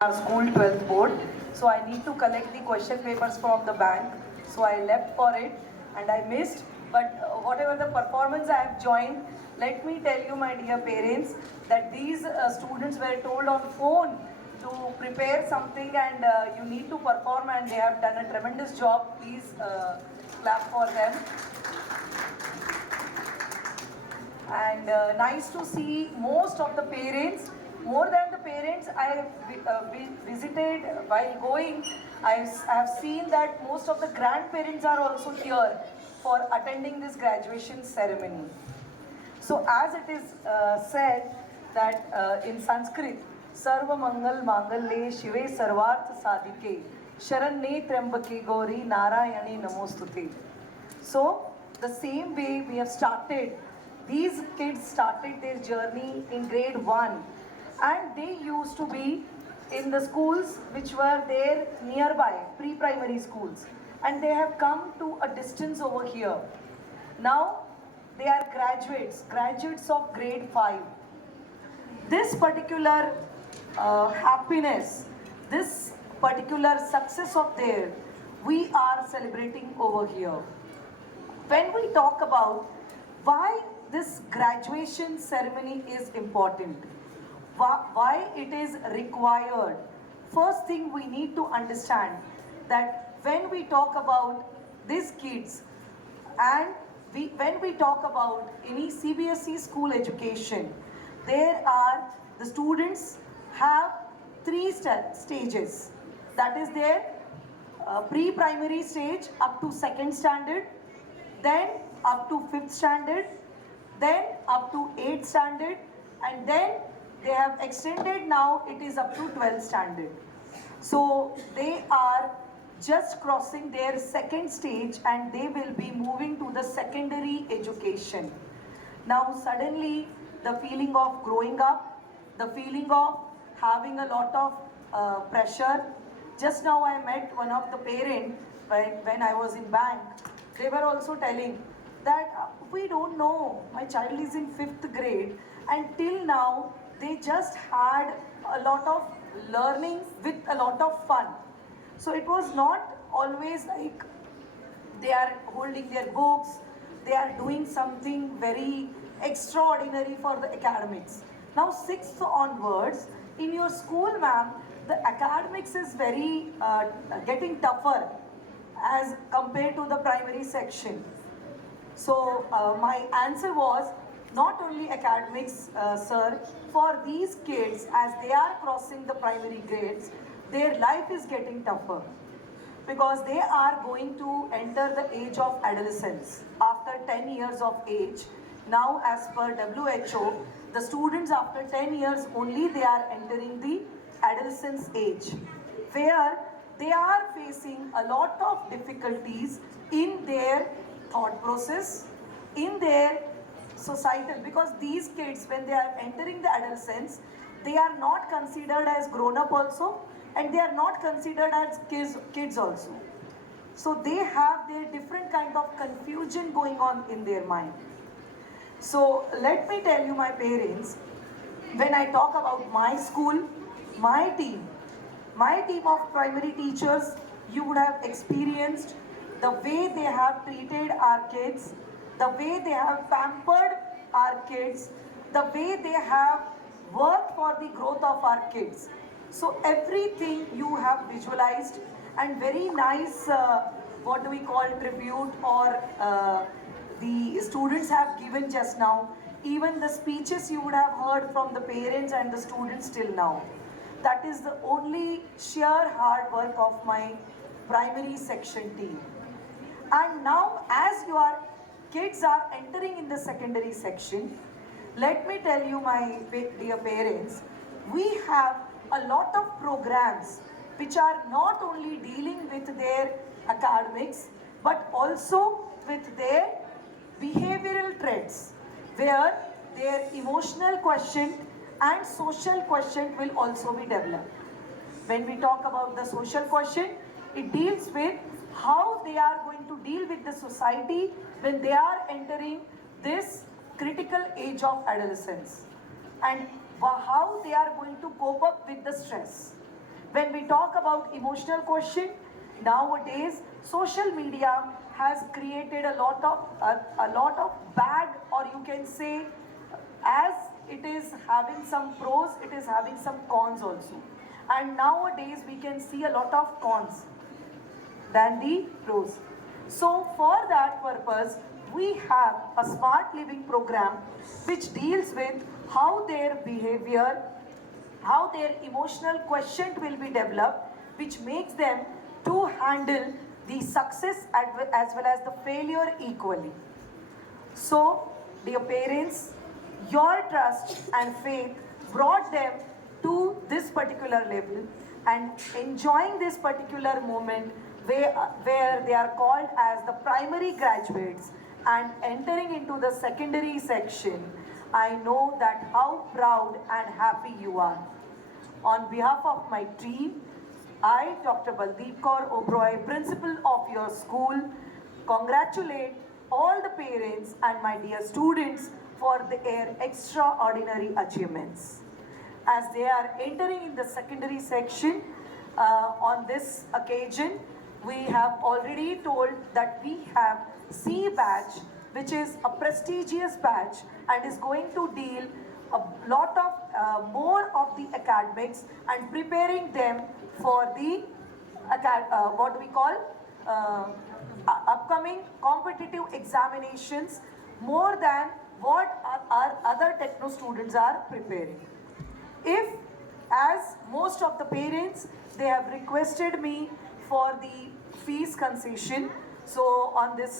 our school 12th board. So I need to collect the question papers from the bank. So I left for it and I missed. But whatever the performance I have joined, let me tell you, my dear parents, that these students were told on phone to prepare something and you need to perform, and they have done a tremendous job. Please clap for them. And nice to see most of the parents. More than the parents, I have visited while going. I have seen that most of the grandparents are also here for attending this graduation ceremony. So as it is said that in Sanskrit, Sarva Mangal Mangalye Shive Sarvarth Sadhike Sharanye Trambake Gauri Narayani Namostute. So the same way we have started, these kids started their journey in grade 1, and they used to be in the schools which were there nearby, pre-primary schools, and they have come to a distance over here. Now they are graduates of grade 5. This particular happiness, this particular success of theirs, we are celebrating over here. When we talk about why this graduation ceremony is important, why it is required, first thing we need to understand that when we talk about these kids, and when we talk about any CBSE school education, there are the students have three stages. That is their pre-primary stage up to second standard, then up to fifth standard, then up to 8th standard, and then they have extended, now it is up to 12th standard. So they are just crossing their second stage and they will be moving to the secondary education. Now suddenly the feeling of growing up, the feeling of having a lot of pressure. Just now I met one of the parents when I was in bank. They were also telling that we don't know, my child is in 5th grade and till now they just had a lot of learning with a lot of fun. So it was not always like they are holding their books, they are doing something very extraordinary for the academics. Now 6th onwards, in your school, ma'am, the academics is very getting tougher as compared to the primary section. So my answer was not only academics, sir, for these kids as they are crossing the primary grades, their life is getting tougher because they are going to enter the age of adolescence after 10 years of age. Now as per WHO, the students after 10 years only they are entering the adolescence age, where they are facing a lot of difficulties in their thought process, in their societal, because these kids when they are entering the adolescence, they are not considered as grown up also, and they are not considered as kids also. So they have their different kind of confusion going on in their mind. So let me tell you, my parents, when I talk about my school, my team of primary teachers, you would have experienced the way they have treated our kids, the way they have pampered our kids, the way they have worked for the growth of our kids. So everything you have visualized, and very nice, what do we call, tribute, or the students have given just now. Even the speeches you would have heard from the parents and the students till now. That is the only sheer hard work of my primary section team. And now as your kids are entering in the secondary section, let me tell you, my dear parents, we have a lot of programs which are not only dealing with their academics but also with their behavioral traits, where their emotional quotient and social quotient will also be developed. When we talk about the social quotient, it deals with how they are going to deal with the society when they are entering this critical age of adolescence, and how they are going to cope up with the stress. When we talk about emotional quotient, nowadays social media has created a lot of bad, or you can say, as it is having some pros, it is having some cons also. And nowadays we can see a lot of cons than the pros. So for that purpose, we have a smart living program which deals with how their behavior, how their emotional quotient will be developed, which makes them to handle the success as well as the failure equally. So, dear parents, your trust and faith brought them to this particular level, and enjoying this particular moment where they are called as the primary graduates and entering into the secondary section, I know that how proud and happy you are. On behalf of my team, I, Dr. Baldeep Kaur Oberoi, principal of your school, congratulate all the parents and my dear students for their extraordinary achievements. As they are entering in the secondary section, on this occasion, we have already told that we have C batch, which is a prestigious batch and is going to deal a lot of more of the academics and preparing them for the what we call upcoming competitive examinations, more than what our other techno students are preparing. If, as most of the parents, they have requested me for the fees concession, so on this